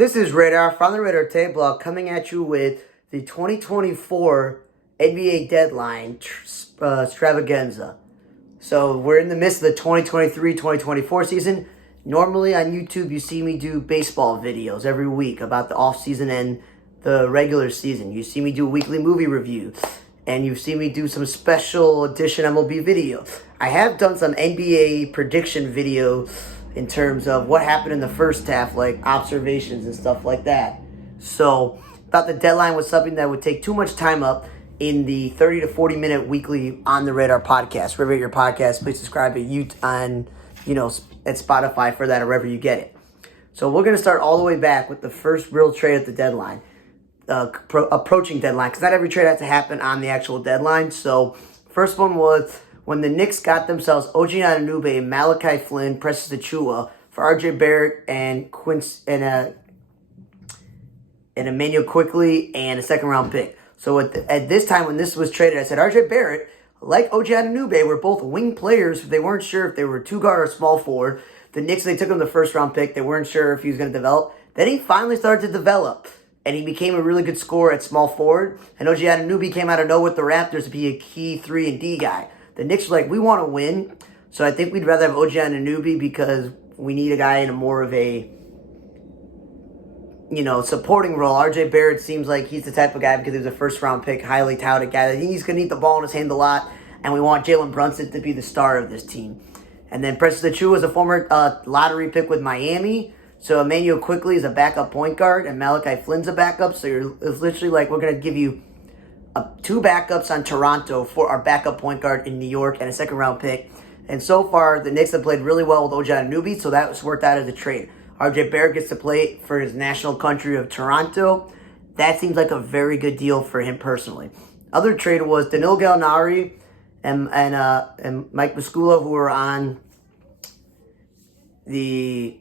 This is Radar from the Radar Tape Blog coming at you with the 2024 NBA deadline extravaganza. So we're in the midst of the 2023-2024 season. Normally on YouTube you see me do baseball videos every week about the offseason and the regular season. You see me do a weekly movie review. And you see me do some special edition MLB video. I have done some NBA prediction video in terms of what happened in the first half, like observations and stuff like that. So, thought the deadline was something that would take too much time up in the 30 to 40 minute weekly On the Radar podcast. Wherever your podcast, please subscribe at at Spotify for that or wherever you get it. So we're going to start all the way back with the first real trade at the deadline. Approaching deadline, because not every trade had to happen on the actual deadline. So first one was when the Knicks got themselves OG Anunoby, Malachi Flynn, Precious Achiuwa for RJ Barrett and Emmanuel Quickley and a second round pick. So at this time when this was traded, I said RJ Barrett, like OG Anunoby, were both wing players. They weren't sure if they were two guard or small forward. The Knicks, they took him the first round pick. They weren't sure if he was going to develop. Then he finally started to develop. And he became a really good scorer at small forward. And OG Anunoby came out of nowhere with the Raptors to be a key 3 and D guy. The Knicks were like, we want to win. So I think we'd rather have OG Anunoby because we need a guy in a more of a, supporting role. RJ Barrett seems like he's the type of guy because he was a first round pick, highly touted guy. I think he's going to need the ball in his hand a lot. And we want Jalen Brunson to be the star of this team. And then Precious Achiuwa is a former lottery pick with Miami. So Emmanuel Quickley is a backup point guard, and Malachi Flynn's a backup. So it's literally like we're going to give you two backups on Toronto for our backup point guard in New York and a second-round pick. And so far, the Knicks have played really well with OG Anunoby, so that was worked out as a trade. RJ Barrett gets to play for his national country of Toronto. That seems like a very good deal for him personally. Other trade was Danilo Gallinari and Mike Muscala, who were on the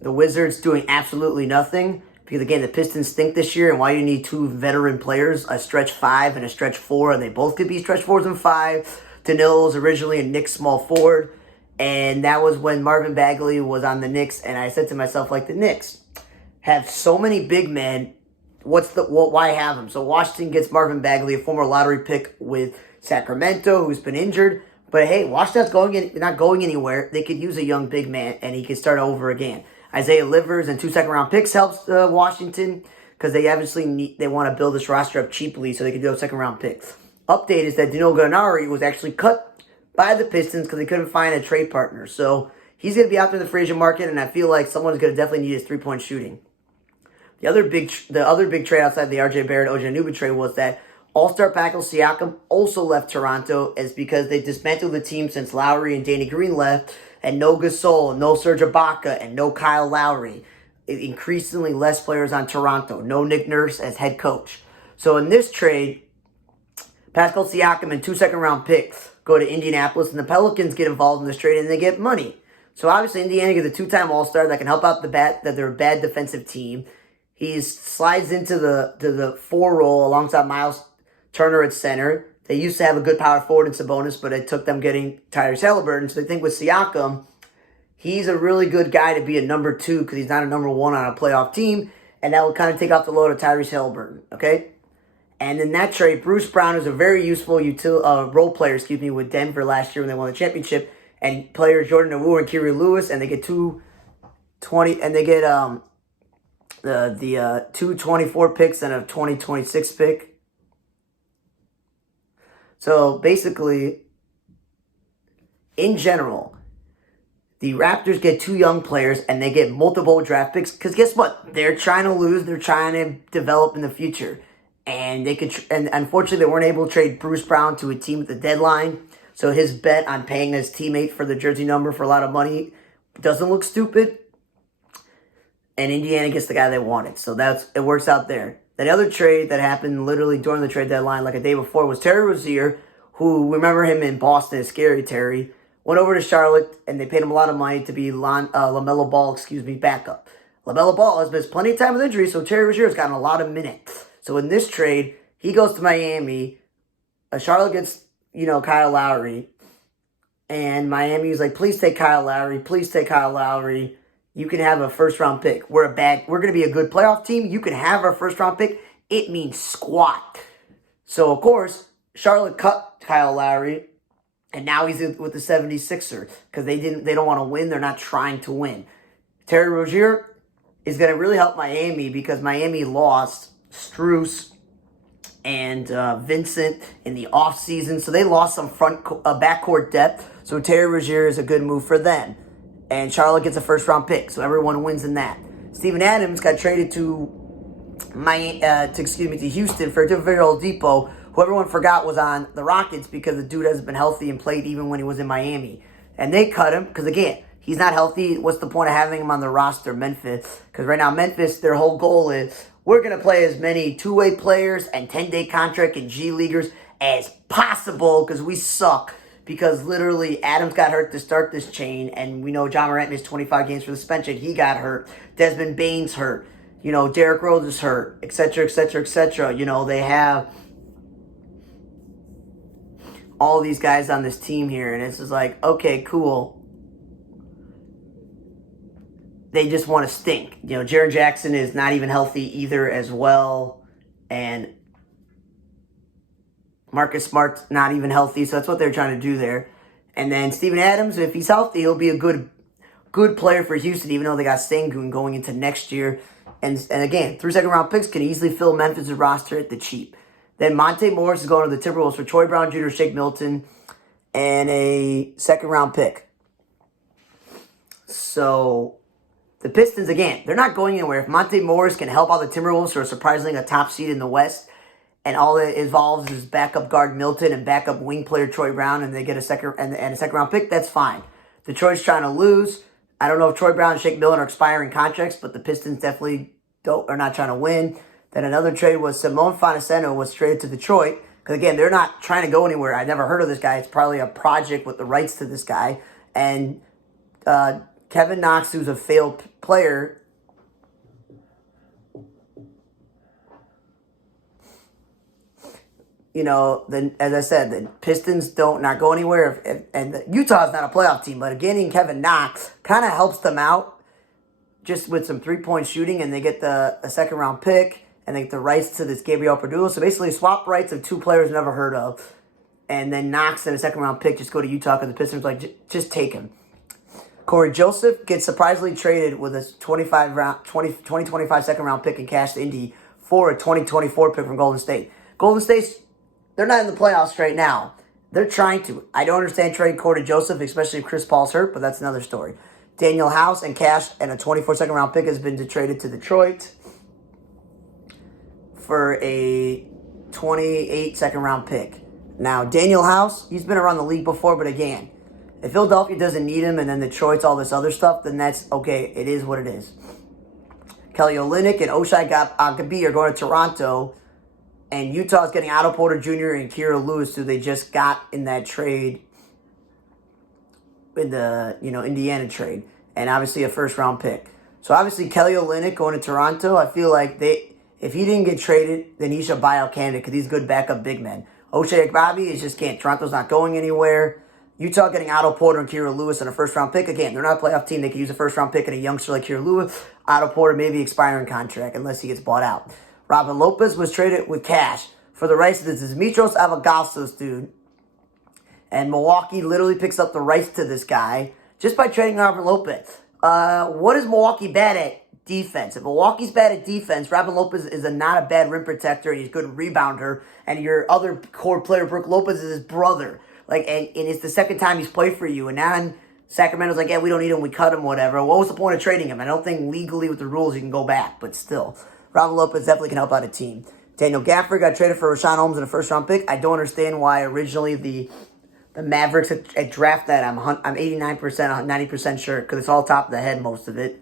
Wizards doing absolutely nothing because, again, the Pistons stink this year, and why you need two veteran players, a stretch 5 and a stretch 4, and they both could be stretch 4s and 5. Danilo was originally a Knicks small forward, and that was when Marvin Bagley was on the Knicks, and I said to myself, like, the Knicks have so many big men, why have them? So Washington gets Marvin Bagley, a former lottery pick with Sacramento, who's been injured, but hey, Washington's not going anywhere. They could use a young big man, and he could start over again. Isaiah Livers and 2 second-round picks helps Washington because they obviously they want to build this roster up cheaply so they can do a second-round picks. Update is that Danilo Gallinari was actually cut by the Pistons because they couldn't find a trade partner. So he's going to be out there in the free agent market, and I feel like someone's going to definitely need his three-point shooting. The other big trade outside the RJ Barrett OG Anunoby trade was that All-Star Pascal Siakam also left Toronto is because they dismantled the team since Lowry and Danny Green left. And no Gasol, no Serge Ibaka, and no Kyle Lowry. Increasingly less players on Toronto. No Nick Nurse as head coach. So in this trade, Pascal Siakam and 2 second-round picks go to Indianapolis, and the Pelicans get involved in this trade, and they get money. So obviously Indiana gets a 2-time All-Star that can help out that they're a bad defensive team. He slides into the 4 role alongside Miles Turner at center. They used to have a good power forward in Sabonis, but it took them getting Tyrese Haliburton. So they think with Siakam, he's a really good guy to be a number 2 because he's not a number 1 on a playoff team, and that will kind of take off the load of Tyrese Haliburton, okay? And in that trade, Bruce Brown is a very useful role player, with Denver last year when they won the championship, and players Jordan Awu and Kiri Lewis, and they get 220, and they get the 224 picks and a 2026 pick. So basically, in general, the Raptors get 2 young players and they get multiple draft picks because guess what? They're trying to lose. They're trying to develop in the future. And and unfortunately, they weren't able to trade Bruce Brown to a team at the deadline. So his bet on paying his teammate for the jersey number for a lot of money doesn't look stupid. And Indiana gets the guy they wanted. So it works out there. The other trade that happened literally during the trade deadline, like a day before, was Terry Rozier, who, remember him in Boston as Scary Terry, went over to Charlotte, and they paid him a lot of money to be LaMelo Ball, backup. LaMelo Ball has missed plenty of time with injury, so Terry Rozier has gotten a lot of minutes. So in this trade, he goes to Miami. Charlotte gets, Kyle Lowry. And Miami is like, please take Kyle Lowry. Please take Kyle Lowry. you can have a first round pick. We're going to be a good playoff team. You can have our first round pick. It means squat. So, of course, Charlotte cut Kyle Lowry, and now he's with the 76ers because they don't want to win. They're not trying to win. Terry Rozier is going to really help Miami because Miami lost Strus and Vincent in the offseason. So they lost some backcourt depth. So Terry Rozier is a good move for them. And Charlotte gets a first-round pick. So everyone wins in that. Steven Adams got traded to Houston for Victor Oladipo, who everyone forgot was on the Rockets because the dude hasn't been healthy and played even when he was in Miami. And they cut him because, again, he's not healthy. What's the point of having him on the roster, Memphis? Because right now, Memphis, their whole goal is we're going to play as many two-way players and 10-day contract and G Leaguers as possible because we suck. Because literally, Adams got hurt to start this chain, and we know John Morant missed 25 games for the suspension. He got hurt. Desmond Bane's hurt. Derrick Rose is hurt, etc., etc., etc. They have all these guys on this team here, and it's just like, okay, cool. They just want to stink. Jaren Jackson is not even healthy either as well, and Marcus Smart's not even healthy, so that's what they're trying to do there. And then Steven Adams, if he's healthy, he'll be a good player for Houston, even though they got Sengun going into next year. And again, 3 second-round picks can easily fill Memphis' roster at the cheap. Then Monte Morris is going to the Timberwolves for Troy Brown Jr., Shake Milton, and a second-round pick. So the Pistons, again, they're not going anywhere. If Monte Morris can help out the Timberwolves, who are surprisingly a top seed in the West, and all it involves is backup guard Milton and backup wing player Troy Brown, and they get a second-round pick, that's fine. Detroit's trying to lose. I don't know if Troy Brown and Shake Milton are expiring contracts, but the Pistons definitely are not trying to win. Then another trade was Simone Fonteceno was traded to Detroit. Because, again, they're not trying to go anywhere. I never heard of this guy. It's probably a project with the rights to this guy. And Kevin Knox, who's a failed player, as I said, the Pistons not go anywhere. And Utah's not a playoff team. But getting Kevin Knox kind of helps them out just with some three-point shooting. And they get a second-round pick. And they get the rights to this Gabriel Perdue. So basically swap rights of 2 players never heard of. And then Knox and a second-round pick just go to Utah because the Pistons just take him. Corey Joseph gets surprisingly traded with a 2025 second-round pick in cash to Indy for a 2024 pick from Golden State. Golden State's, they're not in the playoffs right now. They're trying to. I don't understand trading Corey Joseph, especially if Chris Paul's hurt, but that's another story. Daniel House and cash and a 24 second-round pick has been traded to Detroit for a 28 second-round pick. Now, Daniel House, he's been around the league before, but again, if Philadelphia doesn't need him and then Detroit's all this other stuff, then that's okay. It is what it is. Kelly Olynyk and Ochai Agbaji are going to Toronto, and Utah's getting Otto Porter Jr. and Kira Lewis, who they just got in that trade, in the Indiana trade, and obviously a first-round pick. So obviously Kelly Olynyk going to Toronto, I feel like if he didn't get traded, then he should buy out candidate because he's good backup big men. Ochai Agbaji is just can't. Toronto's not going anywhere. Utah getting Otto Porter and Kira Lewis and a first-round pick. Again, they're not a playoff team. They can use a first-round pick and a youngster like Kira Lewis. Otto Porter may be expiring contract unless he gets bought out. Robin Lopez was traded with cash for the rights to this Dimitros Avagalsos dude. And Milwaukee literally picks up the rights to this guy just by trading Robin Lopez. What is Milwaukee bad at? Defense. If Milwaukee's bad at defense, Robin Lopez is not a bad rim protector, and he's a good rebounder, and your other core player, Brook Lopez, is his brother. And it's the second time he's played for you, and now Sacramento's like, yeah, we don't need him, we cut him, whatever. What was the point of trading him? I don't think legally with the rules you can go back, but still. Robin Lopez definitely can help out a team. Daniel Gafford got traded for Rashawn Holmes in a first-round pick. I don't understand why originally the Mavericks had drafted that. I'm 89%, 90% sure, because it's all top of the head, most of it.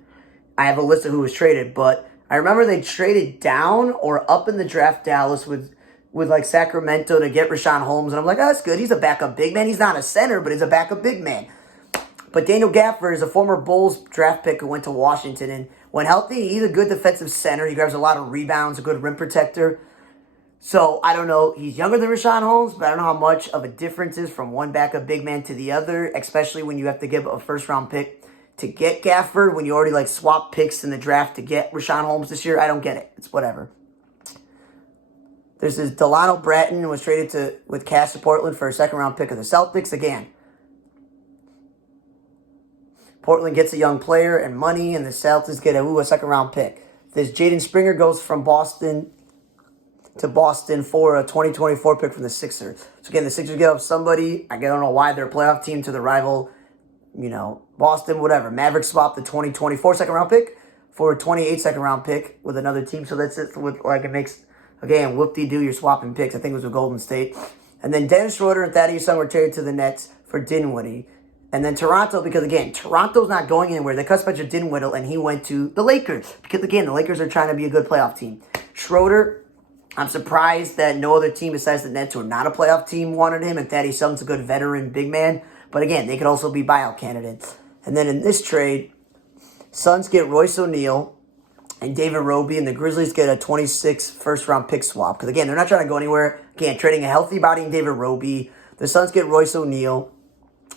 I have a list of who was traded, but I remember they traded down or up in the draft Dallas with like Sacramento to get Rashawn Holmes, and I'm like, oh, that's good. He's a backup big man. He's not a center, but he's a backup big man. But Daniel Gafford is a former Bulls draft pick who went to Washington, and when healthy, he's a good defensive center. He grabs a lot of rebounds, a good rim protector. So, I don't know. He's younger than Rashawn Holmes, but I don't know how much of a difference is from one backup big man to the other, especially when you have to give a first-round pick to get Gafford when you already like swap picks in the draft to get Rashawn Holmes this year. I don't get it. It's whatever. There's this Delano Bratton was traded with cash to Portland for a second-round pick of the Celtics. Again, Portland gets a young player and money, and the Celtics get a second-round pick. This Jaden Springer goes from Boston to Boston for a 2024 pick from the Sixers. So again, the Sixers give up somebody. I don't know why they're a playoff team to the rival, Boston, whatever. Mavericks swapped the 2024 second-round pick for a 28 second-round pick with another team. So that's it. It makes... Again, whoop-de-doo, you're swapping picks. I think it was with Golden State. And then Dennis Schroeder and Thaddeus Young were traded to the Nets for Dinwiddie. And then Toronto, because, again, Toronto's not going anywhere. They cut Spencer Dinwiddie, and he went to the Lakers. Because, again, the Lakers are trying to be a good playoff team. Schroeder, I'm surprised that no other team besides the Nets, who are not a playoff team, wanted him. And Thaddeus Young's a good veteran big man. But, again, they could also be buyout candidates. And then in this trade, Suns get Royce O'Neal and David Roby, and the Grizzlies get a 26 first-round pick swap. Because, again, they're not trying to go anywhere. Again, trading a healthy body in David Roby. The Suns get Royce O'Neal.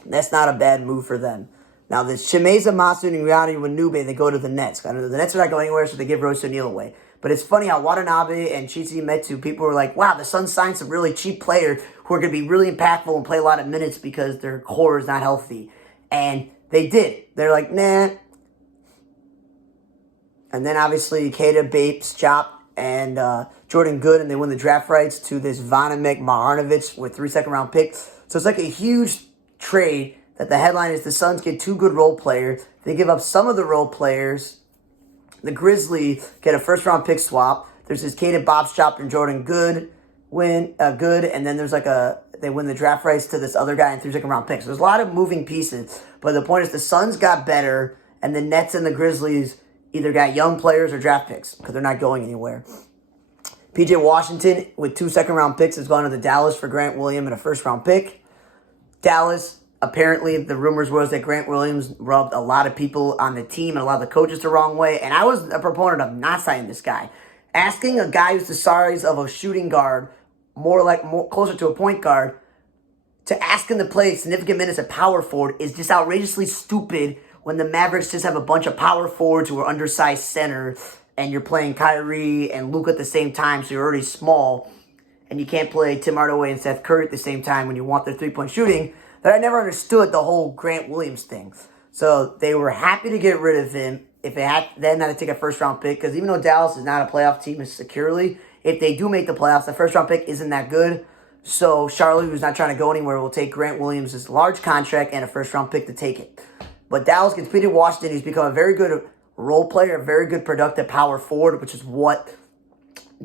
That's not a bad move for them. Now, the Chimeza Masu and Rihanna Wanube, they go to the Nets. I know the Nets are not going anywhere, so they give Royce O'Neal away. But it's funny how Watanabe and Chichi Metu, people were like, wow, the Suns signed some really cheap players who are going to be really impactful and play a lot of minutes because their core is not healthy. And they did. They're like, nah. And then, obviously, Keita Bates, Chop, and Jordan Good, and they win the draft rights to this Vanamek Marjanovic with 3 second-round picks. So it's like a huge trade that the headline is the Suns get 2 good role players. They give up some of the role players. The Grizzlies get a first-round pick swap. There's this Keita Bates, Chop, and Jordan Good good, and then there's they win the draft rights to this other guy and 3 second-round picks. So there's a lot of moving pieces. But the point is the Suns got better, and the Nets and the Grizzlies either got young players or draft picks because they're not going anywhere. P.J. Washington, with 2 second-round picks, has gone to the Dallas for Grant Williams and a first-round pick. Dallas, apparently, the rumors was that Grant Williams rubbed a lot of people on the team and a lot of the coaches the wrong way. And I was a proponent of not signing this guy. Asking a guy who's the size of a shooting guard, more closer to a point guard, to ask him to play significant minutes at power forward is just outrageously stupid when the Mavericks just have a bunch of power forwards who are undersized center, and you're playing Kyrie and Luke at the same time, so you're already small, and you can't play Tim Hardaway and Seth Curry at the same time when you want their three-point shooting, that I never understood the whole Grant Williams thing. So they were happy to get rid of him if they had then had to take a first-round pick, because even though Dallas is not a playoff team securely, if they do make the playoffs, the first-round pick isn't that good. So Charlotte, who's not trying to go anywhere, will take Grant Williams' large contract and a first-round pick to take it. But Dallas gets P.J. Washington. He's become a very good role player, a very good productive power forward, which is what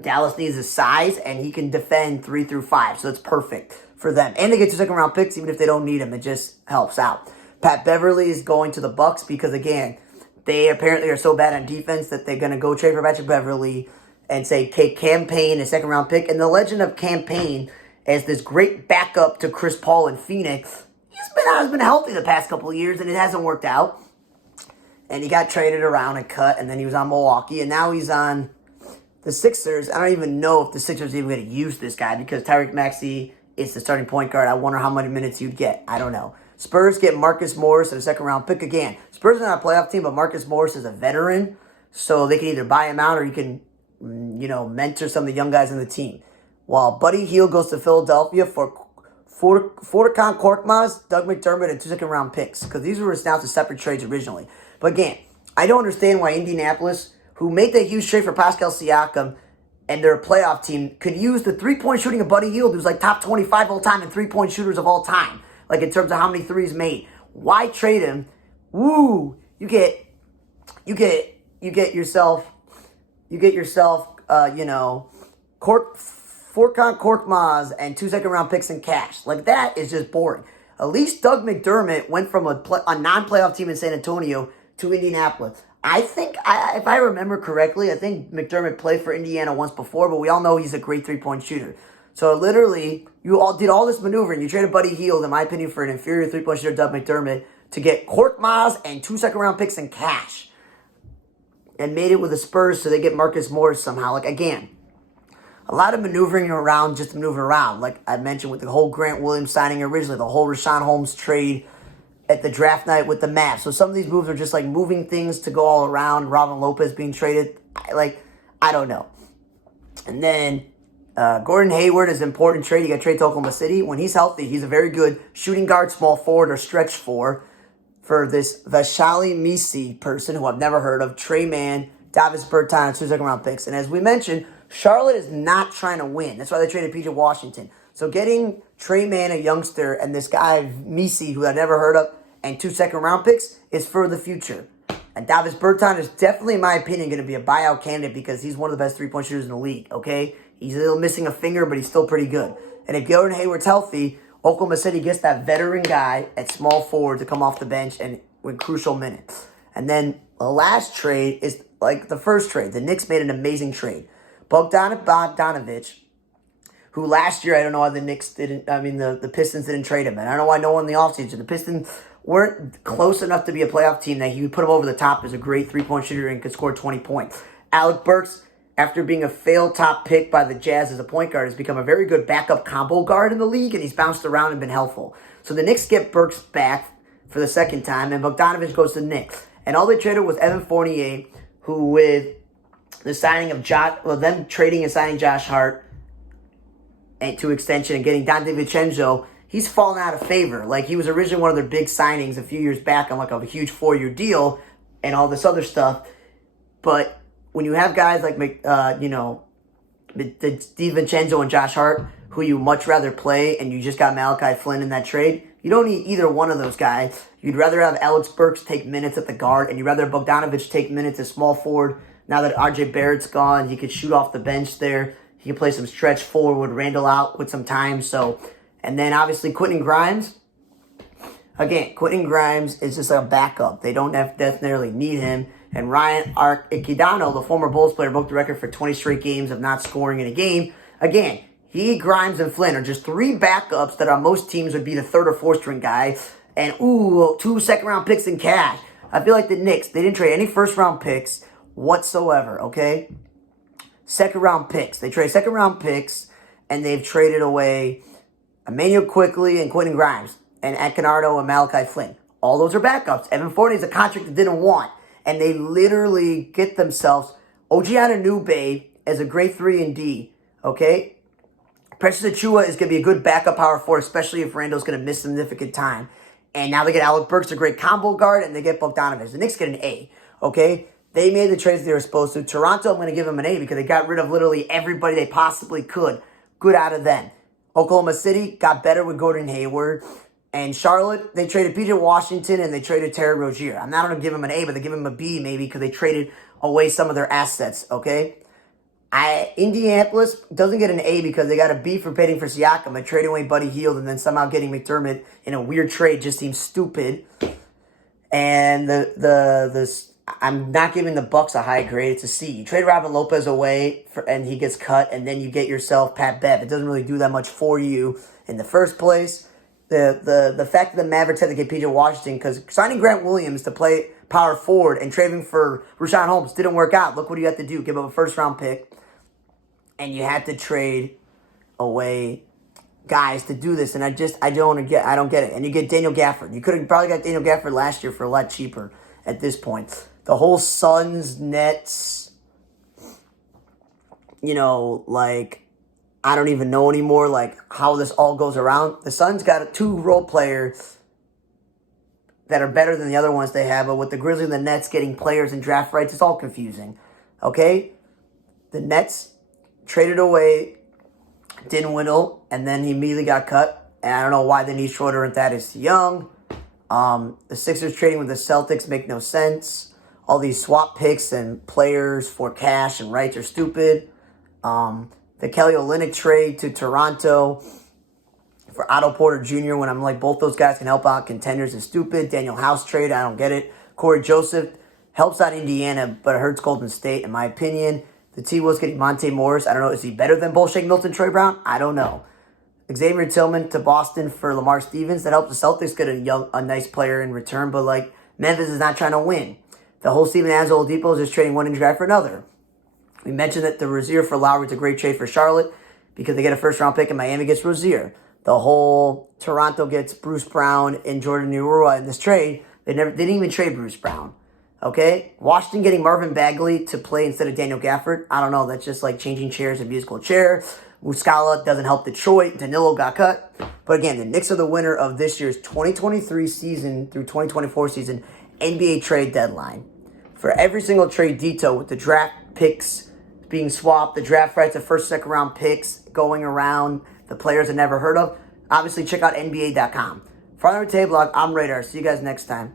Dallas needs, is size, and he can defend 3 through 5. So it's perfect for them. And they get 2 second-round picks even if they don't need him. It just helps out. Pat Beverly is going to the Bucks because, again, they apparently are so bad on defense that they're going to go trade for Patrick Beverly and say, take Cam Payne, a second-round pick. And the legend of Cam Payne as this great backup to Chris Paul in Phoenix, he's been healthy the past couple of years, and it hasn't worked out. And he got traded around and cut, and then he was on Milwaukee, and now he's on the Sixers. I don't even know if the Sixers are even going to use this guy because Tyreke Maxey is the starting point guard. I wonder how many minutes you'd get. I don't know. Spurs get Marcus Morris and a second-round pick again. Spurs are not a playoff team, but Marcus Morris is a veteran, so they can either buy him out or you can, mentor some of the young guys on the team. While Buddy Hield goes to Philadelphia for Furkan Korkmaz, Doug McDermott, and 2 second-round picks, because these were announced as separate trades originally. But again, I don't understand why Indianapolis, who made that huge trade for Pascal Siakam, and they're a playoff team, could use the three-point shooting of Buddy Hield, who's like top 25 all time and three-point shooters of all time, like in terms of how many threes made. Why trade him? Woo! You get yourself, Furkan Korkmaz and 2 second-round picks in cash. Like, that is just boring. At least Doug McDermott went from a non-playoff team in San Antonio to Indianapolis. I think, if I remember correctly, I think McDermott played for Indiana once before, but we all know he's a great three-point shooter. So literally, you all did all this maneuvering. You traded Buddy Hield, in my opinion, for an inferior three-point shooter, Doug McDermott, to get Korkmaz and 2 second-round picks in cash. And made it with the Spurs so they get Marcus Morris somehow. Like, again, a lot of maneuvering around just to maneuver around. Like I mentioned with the whole Grant Williams signing originally, the whole Rashawn Holmes trade at the draft night with the Mavs. So some of these moves are just like moving things to go all around. Robin Lopez being traded. I don't know. And then Gordon Hayward is an important trade. You got to trade to Oklahoma City. When he's healthy, he's a very good shooting guard, small forward, or stretch four for this Vashali Misi person who I've never heard of. Trey Mann, Davis Bertans, 2 second-round picks. And as we mentioned, Charlotte is not trying to win. That's why they traded PJ Washington. So getting Trey Mann, a youngster, and this guy Misi, who I've never heard of, and 2 second-round picks is for the future. And Davis Bertans is definitely, in my opinion, going to be a buyout candidate because he's one of the best three-point shooters in the league, okay? He's a little missing a finger, but he's still pretty good. And if Gordon Hayward's healthy, Oklahoma City gets that veteran guy at small forward to come off the bench and win crucial minutes. And then the last trade is like the first trade. The Knicks made an amazing trade. Bogdanovich, who last year, I don't know why the Pistons didn't trade him. And I don't know why no one in the offseason. The Pistons weren't close enough to be a playoff team that he would put him over the top as a great three-point shooter and could score 20 points. Alec Burks, after being a failed top pick by the Jazz as a point guard, has become a very good backup combo guard in the league, and he's bounced around and been helpful. So the Knicks get Burks back for the second time, and Bogdanovich goes to the Knicks. And all they traded was Evan Fournier, who with the signing of them trading and signing Josh Hart and to extension and getting Dante Vincenzo, he's fallen out of favor. Like, he was originally one of their big signings a few years back on like a huge 4-year deal and all this other stuff. But when you have guys like, DiVincenzo and Josh Hart, who you much rather play, and you just got Malachi Flynn in that trade, you don't need either one of those guys. You'd rather have Alex Burks take minutes at the guard, and you'd rather have Bogdanovich take minutes as small forward. Now that RJ Barrett's gone, he could shoot off the bench there. He can play some stretch forward, Randall out with some time. So, and then obviously Quentin Grimes. Again, Quentin Grimes is just a backup. They don't necessarily need him. And Ryan Ikidano, the former Bulls player, broke the record for 20 straight games of not scoring in a game. Again, he, Grimes, and Flynn are just 3 backups that on most teams would be the 3rd or 4th string guy. And, 2 second-round picks in cash. I feel like the Knicks, they didn't trade any first-round picks whatsoever, okay? Second-round picks. They trade second-round picks, and they've traded away Emmanuel Quickley and Quentin Grimes, and Akinardo and Malachi Flynn. All those are backups. Evan Fournier is a contract they didn't want. And they literally get themselves OG Anunoby as a great 3-and-D, okay? Precious Achiuwa is going to be a good backup power forward, especially if Randall's going to miss significant time. And now they get Alec Burks, a great combo guard, and they get Bogdanovich. The Knicks get an A, okay? They made the trades they were supposed to. Toronto, I'm going to give them an A because they got rid of literally everybody they possibly could. Good out of them. Oklahoma City got better with Gordon Hayward. And Charlotte, they traded PJ Washington and they traded Terry Rozier. I'm not going to give them an A, but they give them a B maybe because they traded away some of their assets, okay? Indianapolis doesn't get an A because they got a B for bidding for Siakam and trading away Buddy Hield and then somehow getting McDermott in a weird trade just seems stupid. And I'm not giving the Bucks a high grade. It's a C. You trade Robin Lopez away and he gets cut, and then you get yourself Pat Bev. It doesn't really do that much for you in the first place. The fact that the Mavericks had to get PJ Washington, because signing Grant Williams to play power forward and trading for Rashawn Holmes didn't work out. Look what you had to do. Give up a first-round pick. And you had to trade away guys to do this. And I don't get it. And you get Daniel Gafford. You could have probably got Daniel Gafford last year for a lot cheaper at this point. The whole Suns, Nets, I don't even know anymore, how this all goes around. The Suns got 2 role players that are better than the other ones they have, but with the Grizzlies and the Nets getting players and draft rights, it's all confusing. Okay? The Nets traded away Dinwiddie, and then he immediately got cut. And I don't know why they need Schroeder and Thaddeus Young. The Sixers trading with the Celtics make no sense. All these swap picks and players for cash and rights are stupid. The Kelly Olynyk trade to Toronto for Otto Porter Jr. when I'm like, both those guys can help out contenders is stupid. Daniel House trade, I don't get it. Corey Joseph helps out Indiana, but it hurts Golden State, in my opinion. The T-Wolves getting Monte Morris. I don't know. Is he better than Bullshake Milton, Troy Brown? I don't know. Xavier Tillman to Boston for Lamar Stevens. That helps the Celtics get a nice player in return, but Memphis is not trying to win. The whole Steven Adams Oladipo is just trading one injury guy for another. We mentioned that the Rozier for Lowry is a great trade for Charlotte because they get a first-round pick and Miami gets Rozier. the whole Toronto gets Bruce Brown and Jordan Nwora in this trade. They didn't even trade Bruce Brown. Okay? Washington getting Marvin Bagley to play instead of Daniel Gafford. I don't know. That's just like changing chairs in musical chair. Muscala doesn't help Detroit. Danilo got cut. But again, the Knicks are the winner of this year's 2023 season through 2024 season NBA trade deadline. For every single trade detail with the draft picks being swapped, the draft rights, the first, second round picks going around, the players I never heard of, obviously check out NBA.com. For Another Tay Blog, I'm Radar. See you guys next time.